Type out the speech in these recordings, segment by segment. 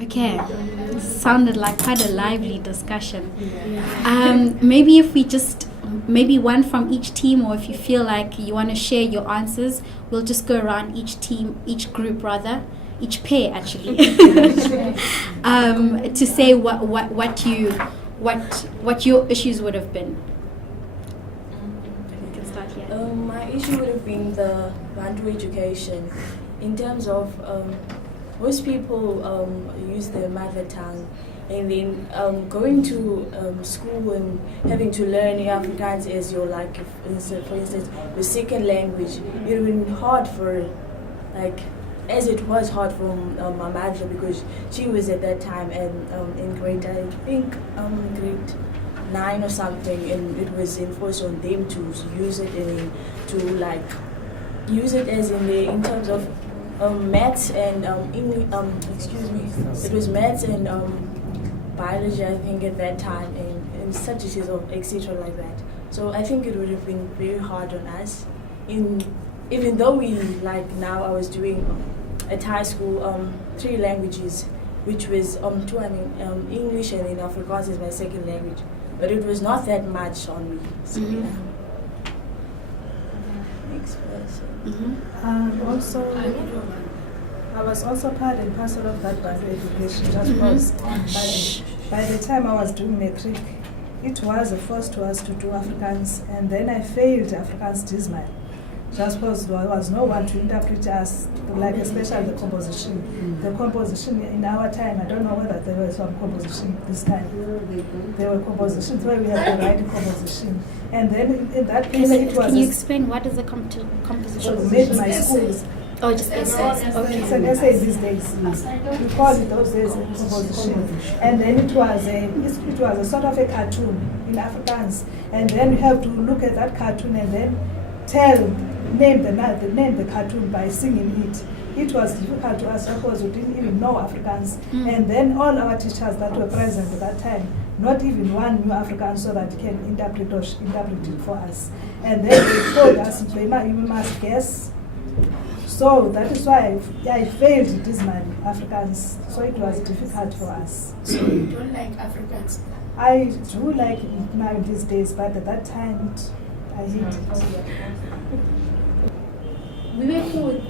Okay, sounded like quite a lively discussion. Maybe if we just, maybe one from each team, or if you feel like you want to share your answers, we'll just go around each team, each group rather, each pair actually, to say what your issues would have been. You can start here. My issue would have been the Bantu education, in terms of most people use their mother tongue, and then going to school and having to learn Afrikaans as your, like, for instance, your second language. It would have been hard for, like, as it was hard for my mother, because she was at that time in grade, I think, grade 9 or something, and it was enforced on them to use it and to, like, use it as in terms of maths and it was maths and biology, I think, at that time, and subjects of etc. like that. So I think it would have been very hard on us. Even though we, like, now I was doing at high school 3 languages, which was English, and then Afrikaans is my second language, but it was not that much on me. So yeah. Next person. Also, I was also part and parcel of that Bantu education, just because by the time I was doing matric, it was forced to us to do Afrikaans, and then I failed Afrikaans dismal, just because there was no one to interpret us, like especially the composition. The composition in our time, I don't know whether there was some composition this time. There were compositions where we had the right composition. And then in that case, it was... Can you explain what is the composition? It was made by schools. Oh, just essays. Okay. It's an essay these days. We call it those days composition. And then it was a sort of a cartoon in Afrikaans. And then you have to look at that cartoon and then name the cartoon by singing it. It was difficult to us because we didn't even know Afrikaans. And then all our teachers that were present at that time, not even one knew Afrikaans so that can interpret it for us. And then they told us, you must guess. So that is why I failed dismal Afrikaans. So it was difficult for us. So you don't like Afrikaans? I do like it now these days, but at that time I hate it. We were cool with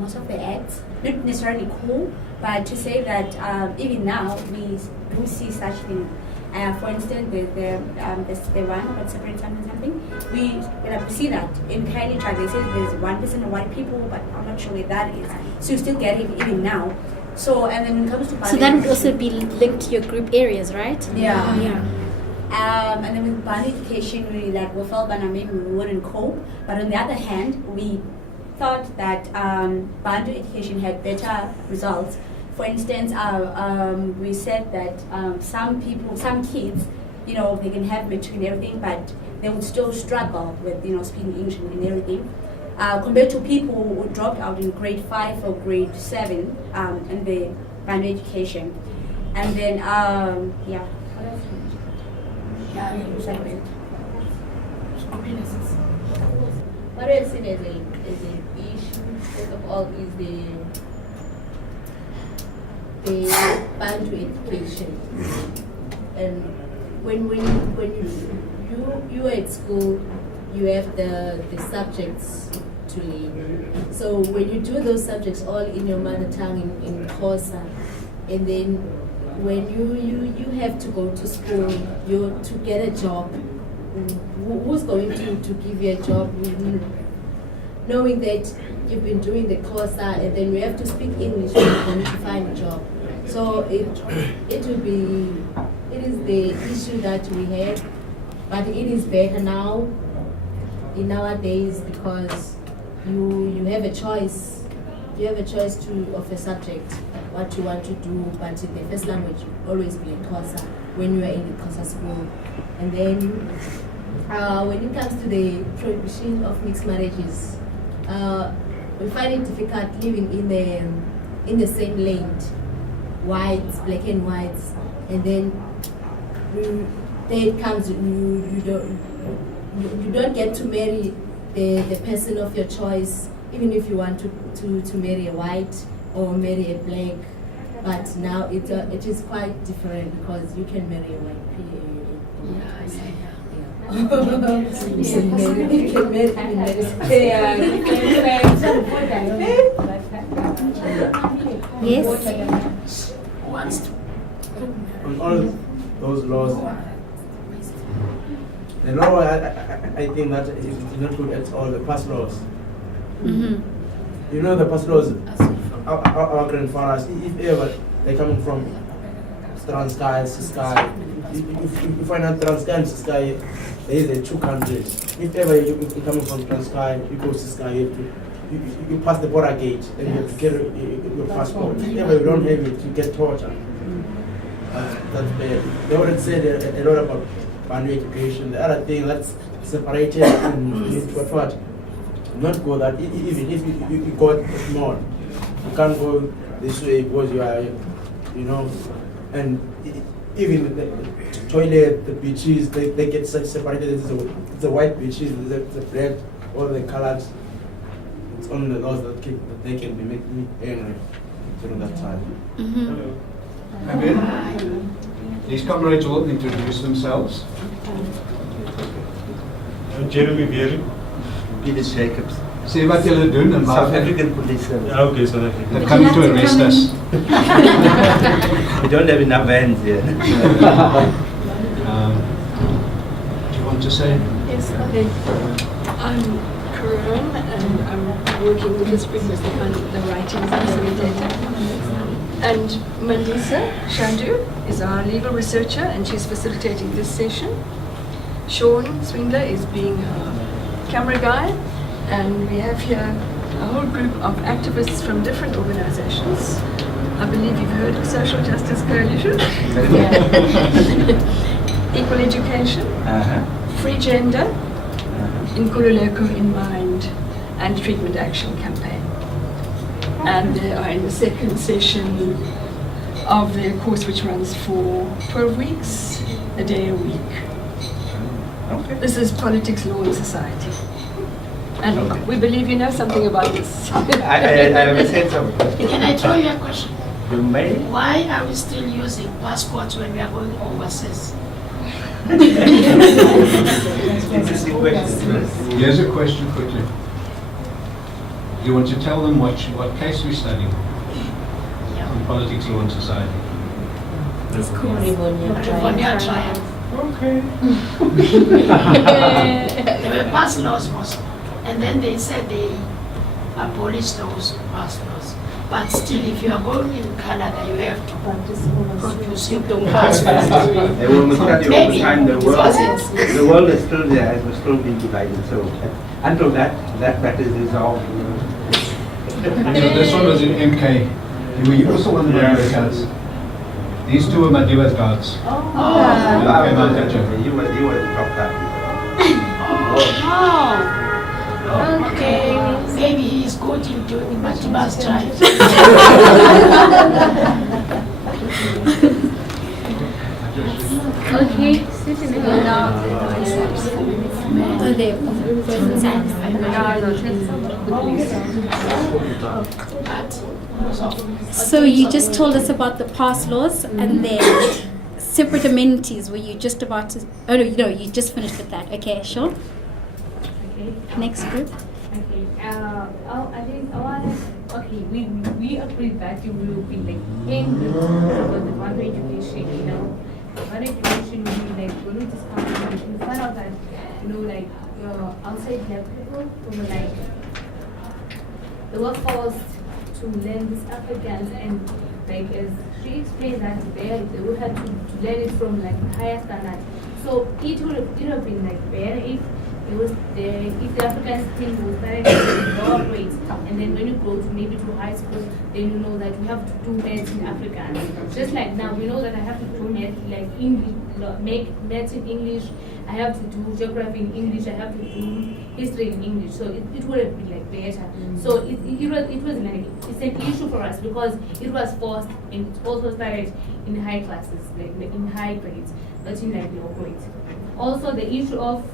most of the acts, not necessarily cool, but to say that even now we do see such things. For instance, the one about separate something. We see that in Kylie chart. They say there's 1% of white people, but I'm not sure where that is. So you still get it even now. So, and then when it comes to so that would also be linked to your group areas, right? Yeah. Yeah. And then with Bantu education, we felt that maybe we wouldn't cope. But on the other hand, we thought that Bantu education had better results. For instance, we said that some kids, they can have matric and everything, but they would still struggle with, speaking English and everything, compared to people who dropped out in grade 5 or grade 7 in the Bantu education. And then, yeah. What I've seen as an issue, first of all, is the Bantu education. And when you are at school, you have the subjects to learn. So when you do those subjects all in your mother tongue in Xhosa, and then when you have to go to school, to get a job, who's going to give you a job? Knowing that you've been doing the Xhosa and then we have to speak English when you're going to find a job. So it is the issue that we had, but it is better now in nowadays because you have a choice. You have a choice of a subject, what you want to do, but the first language will always be Xhosa when you are in the Xhosa school. And then when it comes to the prohibition of mixed marriages, we find it difficult living in the same lane, whites, black and whites, and then there it comes, you don't get to marry the person of your choice, even if you want to marry a white or marry a black But now it is quite different because you can marry a white PA. Yes. Wants to. On all those laws, the law, I think that it is not good at all, the past laws. Mm-hmm. You know, the past laws, our grandfathers, if ever they're coming from Transkei, Ciskei, you find out Transkei and Ciskei, there is two countries. If ever you're coming from Transkei, you go to Ciskei, you pass the border gate, then you have to carry your passport. If ever you don't have it, you get tortured. That's bad. They already said a lot about Bantu education. The other thing that's separated and what not go that even if you got small, you can't go this way because you are, you know, and even the toilet, the beaches, they get such separated. It's the white beaches, the black, all the colors. It's only those that they can be making me angry during that time. Mm-hmm. These comrades will introduce themselves. Jeremy Beering. Peter Jacobs. Sê wat julle doen en South African Police Service. Okay, South African. They're coming to arrest us. We don't have enough vans here. Do you want to say? Yes, okay. I'm Karan and I'm working with the Spring Music on the writing facilitator. And Mandisa Shandu is our legal researcher and she's facilitating this session. Sean Swindler is being a camera guy, and we have here a whole group of activists from different organizations. I believe you've heard of Social Justice Coalition, Equal Education, Free Gender, Nkululeko in Mind, and Treatment Action Campaign. And they are in the second session of their course, which runs for 12 weeks, a day a week. Okay. This is Politics, Law and Society. And we believe you know something about this. I have a sense of. Can I throw you a question? You may. Why are we still using passports when we are going overseas? Interesting question. Here's a question quickly. You want to tell them what case we're studying on politics, law and society? It's cool. Rivonia trial. Okay. They were past laws most, and then they said they abolished those past laws. But still, if you are going in Canada, you have to produce your passport. They will study all the time. The Maybe. world is still there, and we're still being divided. So until that matter is resolved. So this one was in MK. You were also one of the Americans. These two are Madiba's guards. You were the top guy. Oh. Okay, maybe he's good in doing Matiba's trial. Okay. So you just told us about the past laws and then separate amenities. Were you just about to? Oh no, you just finished with that. Okay, sure. Okay. Next group. Okay. I think we agree that you will be like in the Bantu education, you know. Bantu education will be like when we discuss, we find out that, you know, like outside black people who were like they were forced to learn these Africans, and like as she explained that they would have to learn it from like higher standard. So it would have been like better if the African thing was started at lower grades, and then when you go to maybe to high school, then you know that we have to do maths in Afrikaans. Just like now, we know that I have to do maths like English, make maths in English. I have to do geography in English. I have to do history in English. So it would have been like better. So it was like it's an issue for us because it was forced, and it also started in high classes, like in high grades, not in like low grades. Also the issue of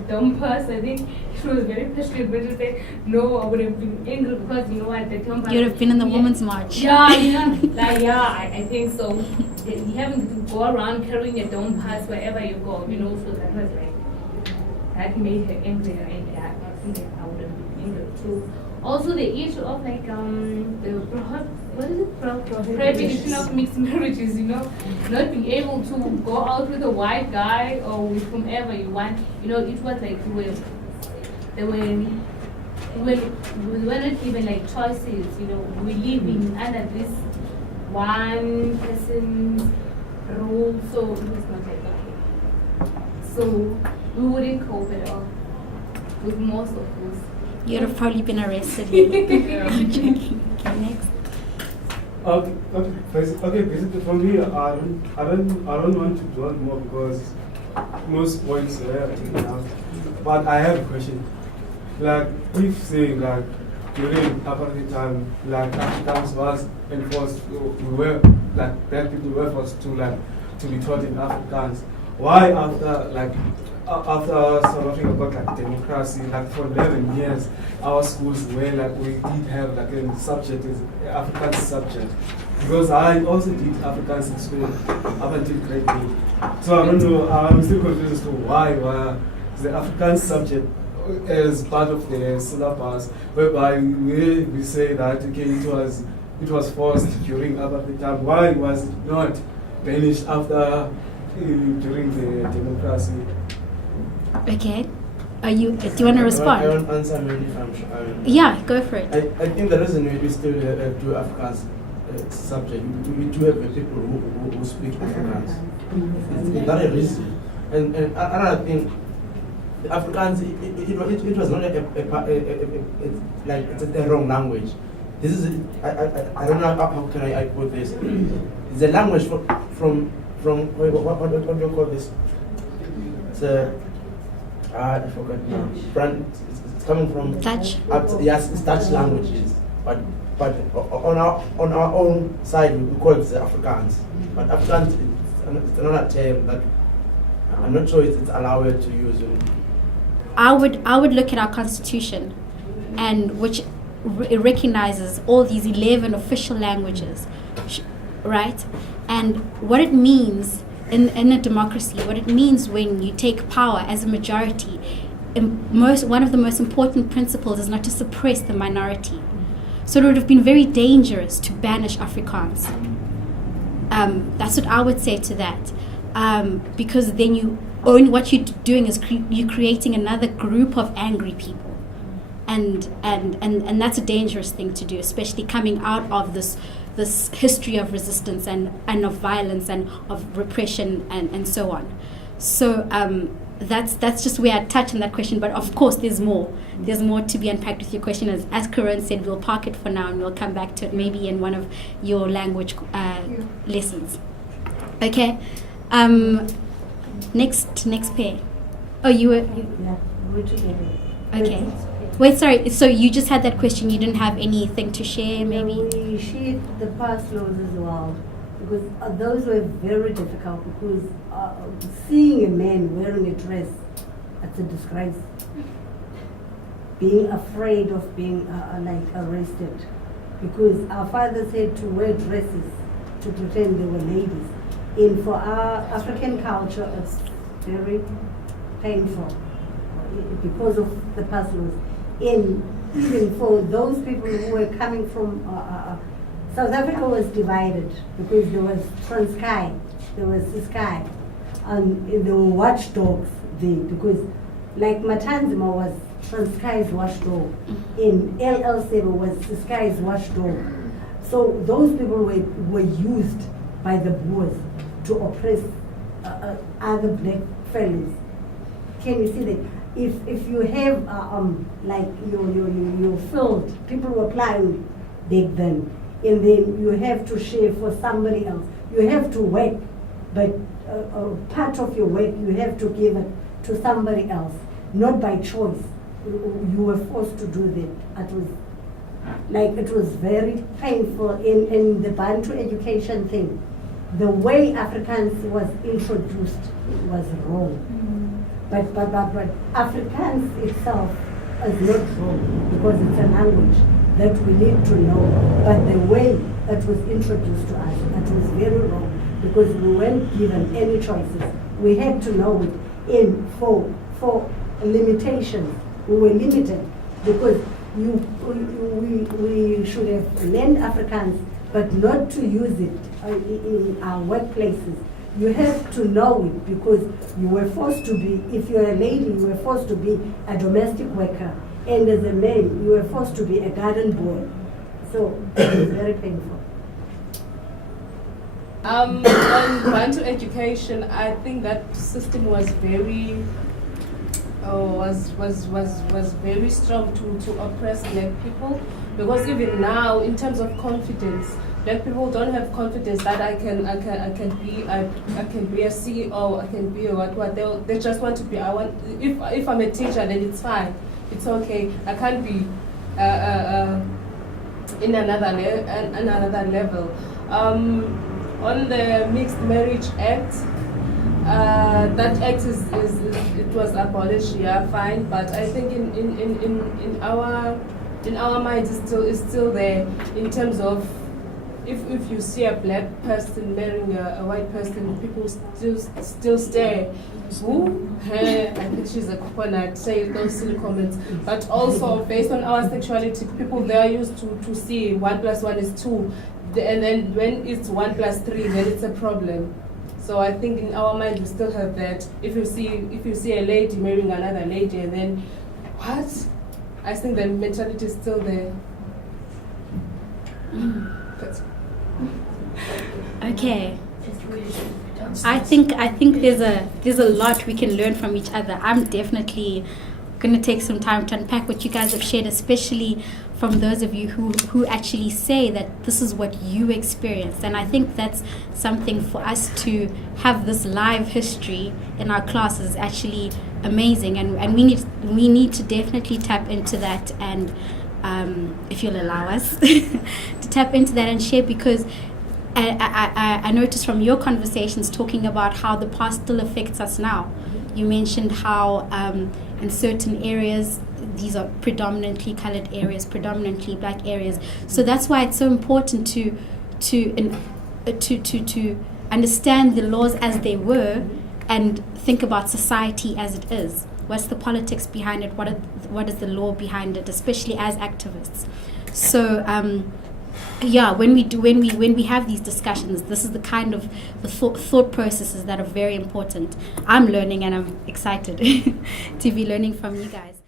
Dompas. I think she was very passionate, but she said, no, I would have been angry because you know what, the Dompas. You'd have been in the Women's March. Yeah, I think so. You having to go around carrying a Dompas wherever you go, you know, so that was like, that made her angry, and I think I would have been angry too. Also, the issue of like prohibition of mixed marriages, you know, not being able to go out with a white guy or with whomever you want, you know, it was like we weren't given like choices, you know, we living under this one person's rule, so it was not like okay. So we wouldn't cope at all with most of those. You'd have probably been arrested. I'm joking. Okay, next. Okay. Basically, for me, I don't want to dwell more because most points are taken out. But I have a question. Like, if saying like during apartheid time, like Afrikaans was enforced, we were like black people were forced to be taught in Afrikaans. Why after South Africa got like democracy, like for 11 years, our schools were like we did have like a subject is Afrikaans subject, because I also did Afrikaans in school up until grade 8. So I don't know. I'm still confused as to why the Afrikaans subject as part of the syllabus, whereby we say that okay it was forced during apartheid time. Why was it not banished after during the democracy? Okay. Do you want to respond? I want to answer maybe if I'm sure. Yeah, go for it. I think the reason we still do Afrikaans subject, we do have people who speak Afrikaans. Is that a reason? And another thing, Afrikaans, it was not it's a wrong language. This is I don't know how can I put this. It's a language from what do you call this? It's I forgot now. It's coming from Dutch. Yes, it's Dutch languages, but on our own side we call it the Afrikaans. But Afrikaans it's another term that I'm not sure it's allowed to use. I would look at our constitution, and which recognizes all these 11 official languages, right? And what it means in a democracy, what it means when you take power as a majority, one of the most important principles is not to suppress the minority. So it would have been very dangerous to banish Afrikaans. That's what I would say to that, because then what you're doing is you're creating another group of angry people, and that's a dangerous thing to do, especially coming out of this history of resistance and of violence and of repression and so on. So that's just where I touch on that question. But of course, there's more to be unpacked with your question. As Karan said, we'll park it for now and we'll come back to it maybe in one of your language lessons. Okay. Next pair. Oh, you were. Yeah, we're together. Okay. Wait, sorry. So you just had that question. You didn't have anything to share, maybe? We shared the past laws as well, because those were very difficult. Because seeing a man wearing a dress, that's a disgrace. Being afraid of being arrested, because our fathers had to wear dresses to pretend they were ladies. And for our African culture, it's very painful because of the past laws. And even for those people who were coming from South Africa was divided because there was Transkei, there was Ciskei, and there were watchdogs there, because like Matanzima was Transkei's watchdog, and LL7 was Ciskei's watchdog. So those people were used by the Boers to oppress other black fellows. Can you see that? If you have like your field, people were applying back then, and then you have to share for somebody else. You have to work, but part of your work you have to give it to somebody else, not by choice. You were forced to do that. It was very painful in the Bantu education thing. The way Afrikaans was introduced was wrong. But Afrikaans itself is not wrong because it's a language that we need to know. But the way it was introduced to us, it was very wrong because we weren't given any choices. We had to know it for limitations. We were limited because we should have learned Afrikaans, but not to use it in our workplaces. You have to know it because you were forced to be, if you're a lady, you were forced to be a domestic worker. And as a man, you were forced to be a garden boy. So it was very painful. On Bantu education, I think that system was very very strong to oppress black people, because even now, in terms of confidence, black people don't have confidence that I can be a CEO, I can be what they just want to be. If I'm a teacher, then it's fine, it's okay. I can't be in another level. On the Mixed Marriage Act, that act it was abolished, yeah, fine. But I think in our minds it's still there in terms of if you see a black person marrying a white person, people still stare. Who? Her? I think she's a coconut. Say those silly comments. But also based on our sexuality, people they are used to see 1 + 1 is 2. And then when it's 1 + 3, then it's a problem. So I think in our mind we still have that. If you see a lady marrying another lady, and then what? I think the mentality is still there. Okay. I think there's a lot we can learn from each other. I'm definitely going to take some time to unpack what you guys have shared, especially from those of you who actually say that this is what you experienced. And I think that's something for us to have this live history in our classes is actually amazing, and we need to definitely tap into that, and if you'll allow us to tap into that and share, because I noticed from your conversations talking about how the past still affects us now. You mentioned how in certain areas, these are predominantly colored areas, predominantly black areas. So that's why it's so important to understand the laws as they were and think about society as it is. What's the politics behind it? What is the law behind it, especially as activists? So when we have these discussions, this is the kind of the thought processes that are very important. I'm learning and I'm excited to be learning from you guys.